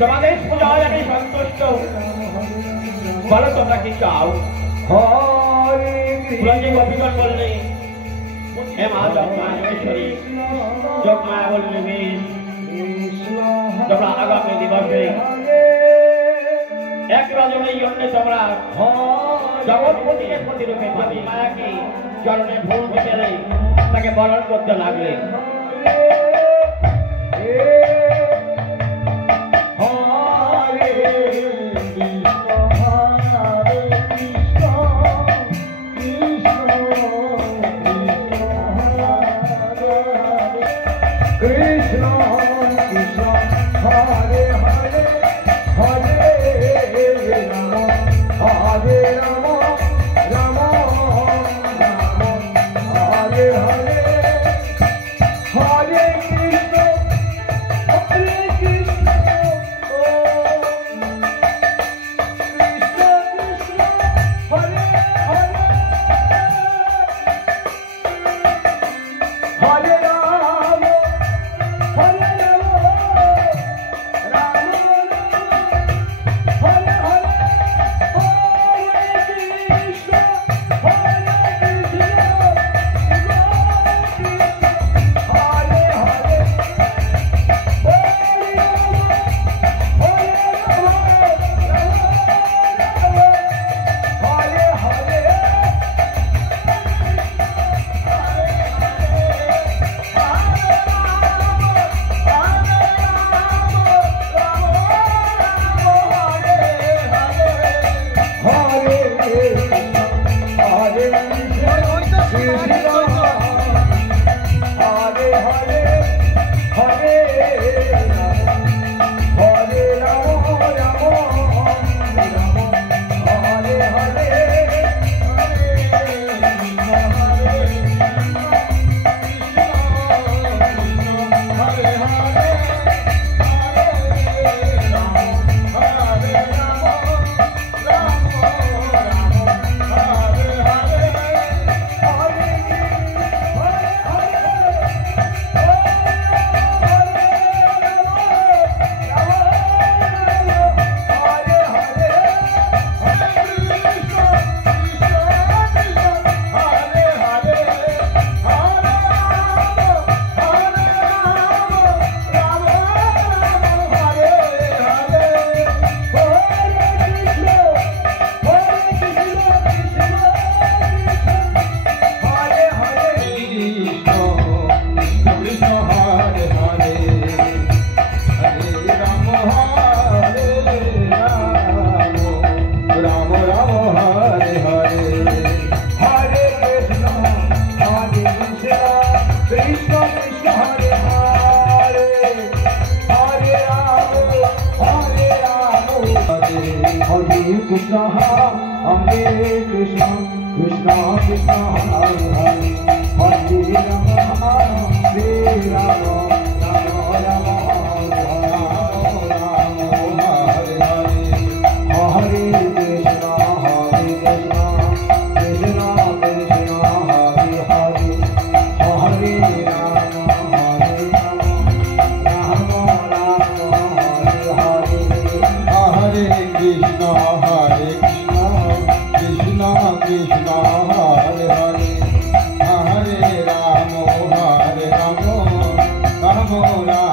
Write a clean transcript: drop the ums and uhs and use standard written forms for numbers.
তোমাদের পূজায় আমি সন্তুষ্ট, বলো তোমরা কি চাও? গোপীগণ বললে হে মা জগমায়েশ্বরী, জগমায়া বললে বেশ, তোমরা আগামী দিবসে এক রজনীর জন্য তোমরা জগৎপতির প্রতিরূপে পাবি মায়াকে চরণে ভুল পেলে তাকে বরণ করতে লাগলে। Hare Krishna, Hare Krishna, Krishna Krishna, Hare Hare, Hare Rama, Hare Rama, Rama Rama, Hare Hare, Hare Krishna, Hare Krishna, Krishna Krishna, Hare Hare, Hare Rama, Hare Rama, Rama Rama, Hare Hare, Hare Krishna, Hare Krishna, Krishna Krishna, Hare Hare, Hare Rama, Hare Rama, Rama Rama.